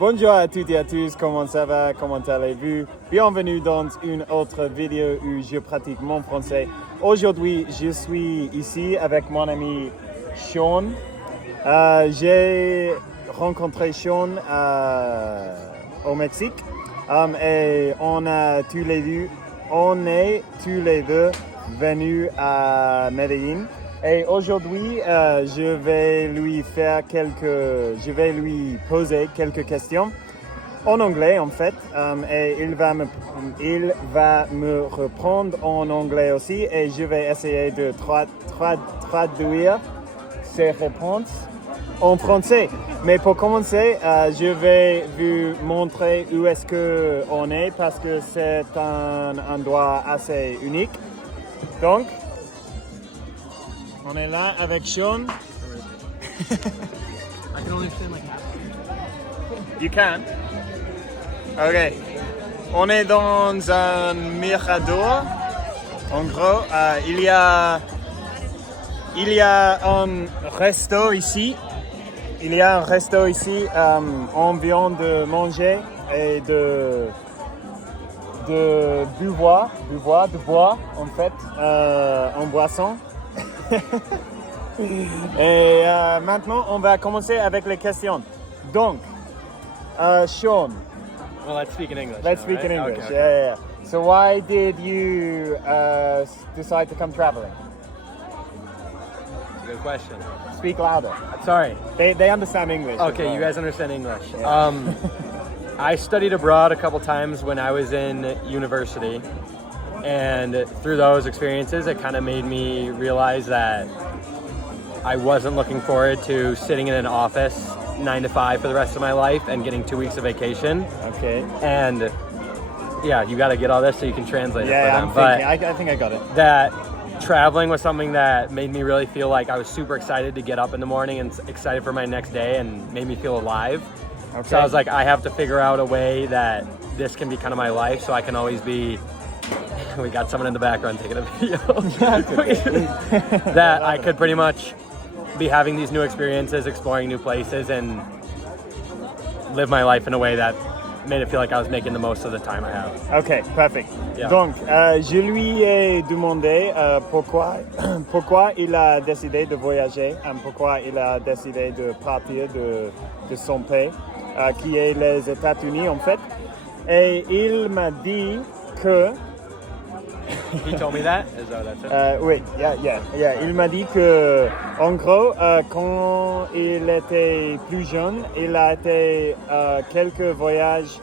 Bonjour à toutes et à tous, comment ça va, comment allez-vous? Bienvenue dans une autre vidéo où je pratique mon français. Aujourd'hui, je suis ici avec mon ami Sean. J'ai rencontré Sean au Mexique et on est tous les deux venus à Medellín. Et aujourd'hui, je vais lui poser quelques questions en anglais en fait, et il va me répondre en anglais aussi, et je vais essayer de traduire ses réponses en français. Mais pour commencer, je vais vous montrer où est-ce que on est parce que c'est un endroit assez unique. Donc, on est là avec Sean. I can only understand like half. You can? Ok. On est dans un mirador. En gros, il y a un resto ici. On vient de manger et de boire en fait, en boisson. Et maintenant, on va commencer avec les questions. Donc, Sean. Well, let's speak in English. Let's speak in English. Okay. Yeah. So, why did you decide to come traveling? Good question. Speak louder. Sorry. They understand English. Okay, you guys understand English. Yeah. I studied abroad a couple times when I was in university. And through those experiences, it kind of made me realize that I wasn't looking forward to sitting in an office 9 to 5 for the rest of my life and getting 2 weeks of vacation. Okay. And yeah, you got to get all this so you can translate it for them. I think I got it. That traveling was something that made me really feel like I was super excited to get up in the morning and excited for my next day and made me feel alive. Okay. So I was like, I have to figure out a way that this can be kind of my life so I can always be... We got someone in the background taking a video. That I could pretty much be having these new experiences, exploring new places, and live my life in a way that made it feel like I was making the most of the time I have. Ok, perfect. Yeah. Donc, je lui ai demandé pourquoi il a décidé de voyager, pourquoi il a décidé de partir de son pays, qui est les États-Unis en fait. Et il m'a dit que... He told me that? Is that what that said? Oui, yeah. Il m'a dit que, en gros, quand il était plus jeune, il a été quelques voyages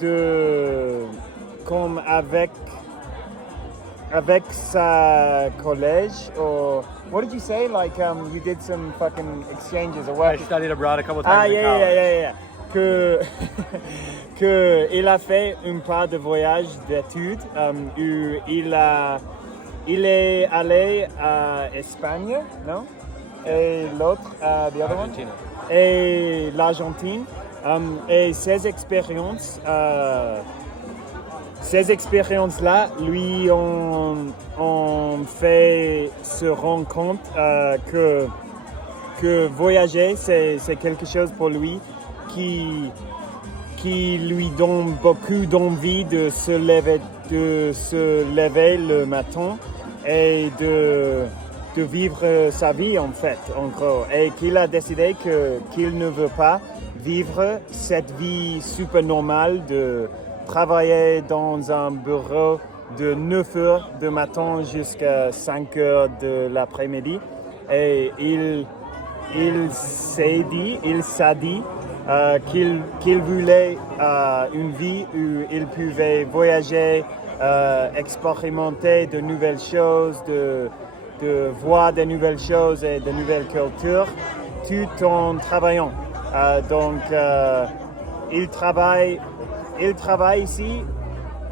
de, comme avec sa collège, or what did you say? Like you did some fucking exchanges or what? I studied abroad a couple times in college. Yeah. Que il a fait un pas de voyage d'études où il est allé à Espagne, non? Et l'autre, the other one? Argentina. Et l'Argentine. Et ces expériences-là lui ont fait se rendre compte que voyager, c'est quelque chose pour lui qui lui donne beaucoup d'envie de se lever le matin et de vivre sa vie en fait, en gros. Et qu'il a décidé qu'il ne veut pas vivre cette vie super normale de travailler dans un bureau de 9 heures du matin jusqu'à 5 heures de l'après-midi. Et il s'est dit qu'il voulait une vie où il pouvait voyager, expérimenter de nouvelles choses, de voir de nouvelles choses et de nouvelles cultures, tout en travaillant. Donc, il travaille ici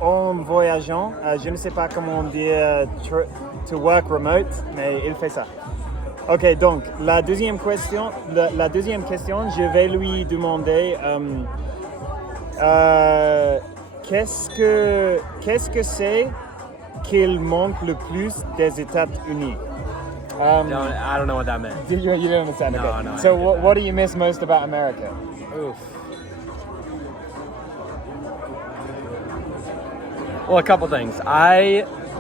en voyageant. Je ne sais pas comment dire to work remote, mais il fait ça. Ok, donc la deuxième question, je vais lui demander qu'est-ce que c'est qu'il manque le plus des États-Unis? I don't know what that meant. You don't understand? No, okay. no, I So don't get what do you miss most about America? Oof. Well, a couple things.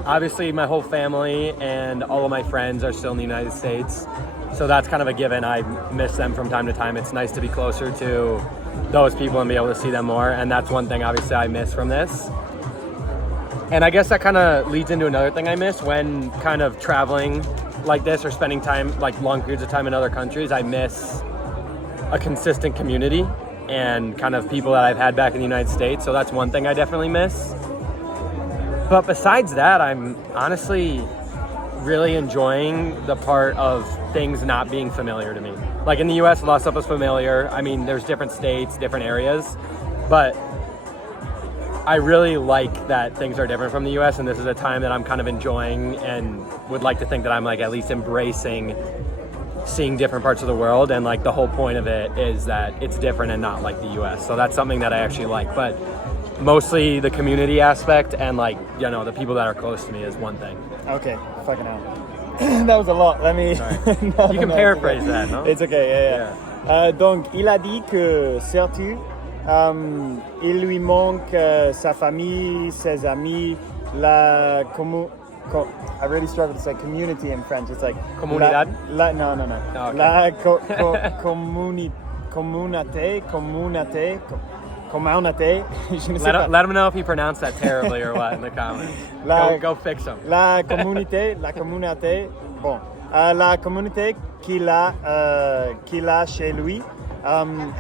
Obviously, my whole family and all of my friends are still in the United States. So that's kind of a given. I miss them from time to time. It's nice to be closer to those people and be able to see them more. And that's one thing, obviously, I miss from this. And I guess that kind of leads into another thing I miss when kind of traveling like this or spending time, like long periods of time in other countries. I miss a consistent community and kind of people that I've had back in the United States. So that's one thing I definitely miss. But besides that, I'm honestly really enjoying the part of things not being familiar to me. Like in the US, a lot of stuff is familiar. I mean, there's different states, different areas, but I really like that things are different from the US, and this is a time that I'm kind of enjoying and would like to think that I'm like at least embracing seeing different parts of the world, and like the whole point of it is that it's different and not like the US. So that's something that I actually like, but mostly the community aspect and like, you know, the people that are close to me is one thing. Okay, fucking hell. That was a lot. Let me... You can paraphrase that, no? It's okay, yeah. Donc, il a dit que, sais-tu, il lui manque sa famille, ses amis, I really struggle to say community in French. It's like... Comunidad? No. Oh, okay. La communauté. Je ne sais pas. Let him know if he pronounced that terribly or what in the comments. Go fix him. La communauté, bon, la communauté qu'il a chez lui,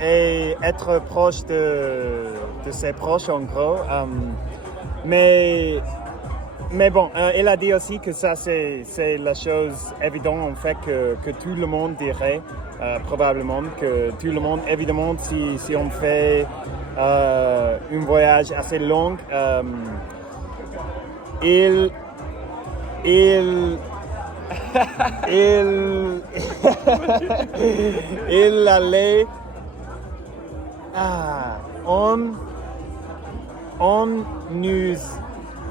et être proche de ses proches en gros. Mais bon, elle a dit aussi que ça c'est la chose évidente en fait que tout le monde dirait probablement, que tout le monde évidemment si on fait un voyage assez long, il allait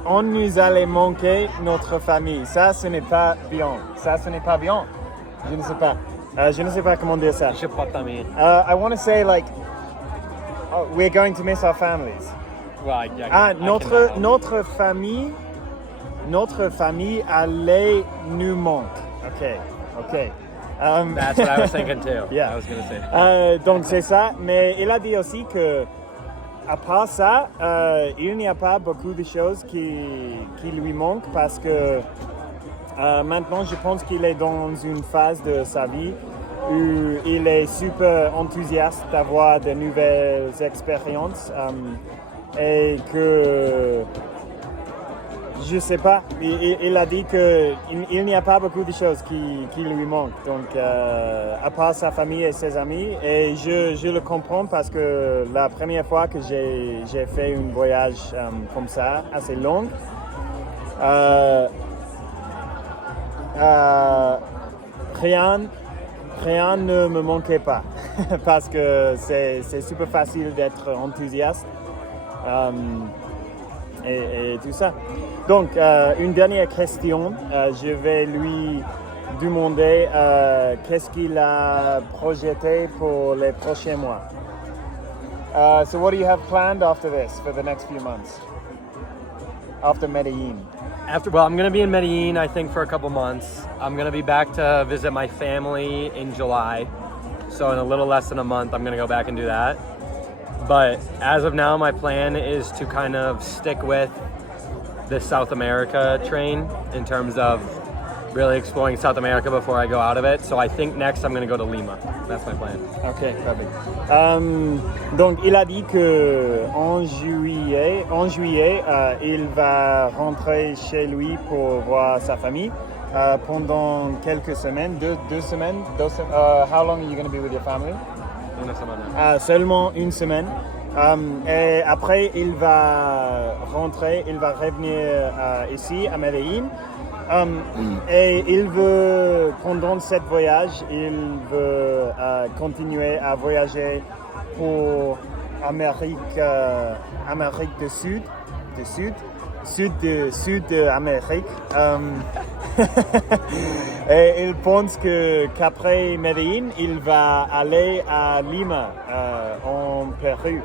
on nous allait manquer notre famille. Ça, ce n'est pas bien. Je ne sais pas. Je ne sais pas comment dire ça. Je sais pas ta mère. I want to say like, we're going to miss our families. Well, yeah, notre famille allait nous manquer. Okay. That's what I was thinking too. Yeah. I was going to say. Donc c'est ça, mais il a dit aussi que à part ça, il n'y a pas beaucoup de choses qui lui manquent parce que maintenant je pense qu'il est dans une phase de sa vie où il est super enthousiaste d'avoir de nouvelles expériences et que je sais pas, il a dit qu'il n'y a pas beaucoup de choses qui lui manquent, donc à part sa famille et ses amis, et je le comprends parce que la première fois que j'ai fait un voyage comme ça, assez long, rien ne me manquait pas parce que c'est super facile d'être enthousiaste et tout ça. Donc, une dernière question. Je vais lui demander qu'est-ce qu'il a projeté pour les prochains mois. So what do you have planned after this for the next few months? After Medellin? Well, I'm going to be in Medellin, I think, for a couple months. I'm going to be back to visit my family in July. So in a little less than a month, I'm going to go back and do that. But as of now, my plan is to kind of stick with the South America train in terms of really exploring South America before I go out of it. So I think next I'm going to go to Lima. That's my plan. Ok, perfect. Donc il a dit que en juillet, il va rentrer chez lui pour voir sa famille pendant quelques semaines, deux semaines. How long are you going to be with your family? Una semana. Seulement une semaine. Et après, il va revenir ici à Medellin. Et il veut, pendant ce voyage, il veut continuer à voyager pour Amérique du Sud, Sud de Amérique. Et il pense qu'après Medellín, il va aller à Lima, en Pérou.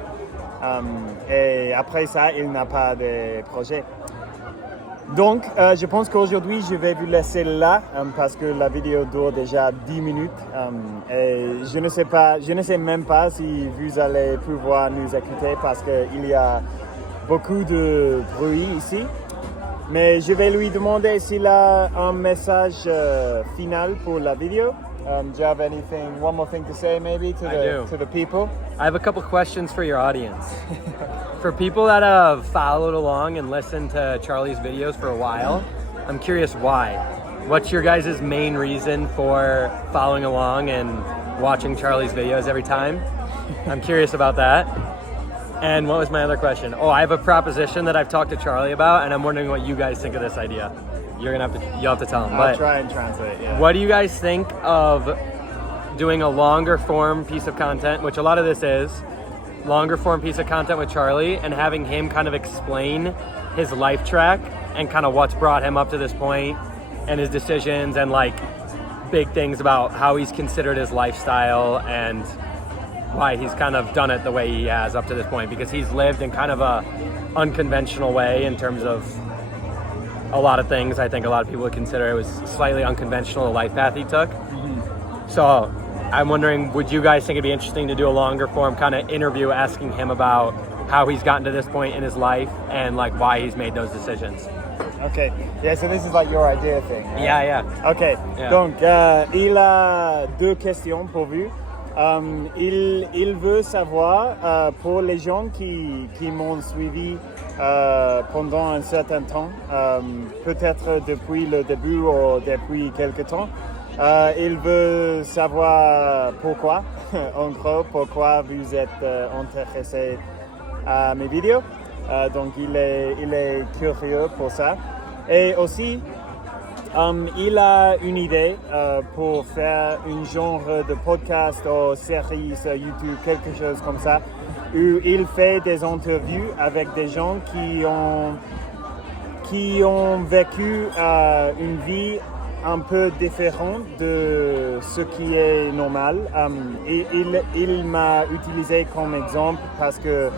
Et après ça, il n'a pas de projet. Donc, je pense qu'aujourd'hui, je vais vous laisser là parce que la vidéo dure déjà 10 minutes. Et je ne sais même pas si vous allez pouvoir nous écouter parce qu'il y a beaucoup de bruit ici. Mais je vais lui demander s'il a un message final pour la vidéo. Do you have one more thing to say maybe to the people? I have a couple questions for your audience. For people that have followed along and listened to Charlie's videos for a while, I'm curious why. What's your guys' main reason for following along and watching Charlie's videos every time? I'm curious about that. And what was my other question? Oh, I have a proposition that I've talked to Charlie about, and I'm wondering what you guys think of this idea. You'll have to tell him. I'll try and translate, yeah. What do you guys think of doing a longer form piece of content, which a lot of this is, longer form piece of content with Charlie and having him kind of explain his life track and kind of what's brought him up to this point and his decisions and like big things about how he's considered his lifestyle and why he's kind of done it the way he has up to this point, because he's lived in kind of a unconventional way in terms of a lot of things. I think a lot of people would consider it was slightly unconventional, the life path he took. Mm-hmm. So I'm wondering, would you guys think it'd be interesting to do a longer form kind of interview asking him about how he's gotten to this point in his life and like why he's made those decisions? Okay, yeah, so this is like your idea thing. Right? Yeah. Ok, Yeah. Donc il a deux questions pour vous. Il veut savoir, pour les gens qui m'ont suivi pendant un certain temps, peut-être depuis le début ou depuis quelque temps, il veut savoir pourquoi, en gros, pourquoi vous êtes intéressé à mes vidéos. Donc il est curieux pour ça. Et aussi, il a une idée pour faire un genre de podcast ou série sur YouTube, quelque chose comme ça, où il fait des interviews avec des gens qui ont vécu une vie un peu différente de ce qui est normal. Et il m'a utilisé comme exemple parce que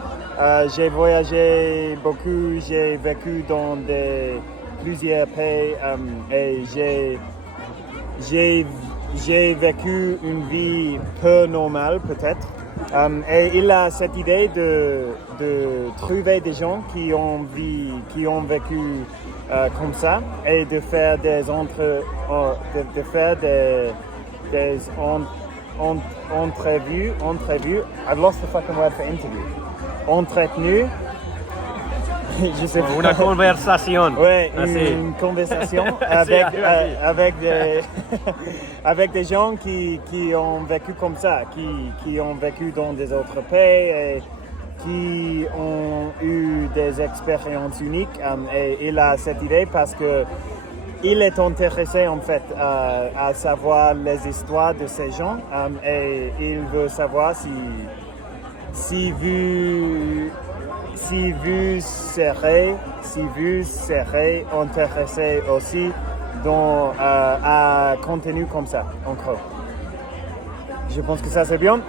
j'ai voyagé beaucoup, j'ai vécu dans plusieurs pays et j'ai vécu une vie peu normale peut-être. Et il a cette idée de trouver des gens qui ont vécu comme ça et de faire des entrevues. I've lost the fucking word for interview. Entretenues. Je sais pas. Una conversación. Ouais, Así. une conversation avec des gens qui ont vécu comme ça, qui ont vécu dans des autres pays et qui ont eu des expériences uniques. Et il a cette idée parce que il est intéressé en fait à savoir les histoires de ces gens et il veut savoir si vous serez intéressé aussi à contenu comme ça, en gros. Je pense que ça c'est bien.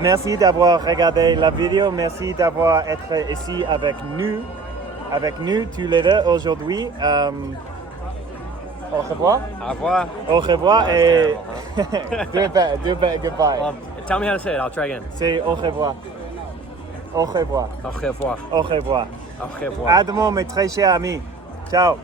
Merci d'avoir regardé la vidéo. Merci d'avoir été ici avec nous tous les deux aujourd'hui. Au revoir. Au revoir. Au revoir et do it better, goodbye. Well, tell me how to say it. I'll try again. C'est au revoir. Au revoir. Au revoir. Au revoir. Au revoir. À demain, mes très chers amis. Ciao.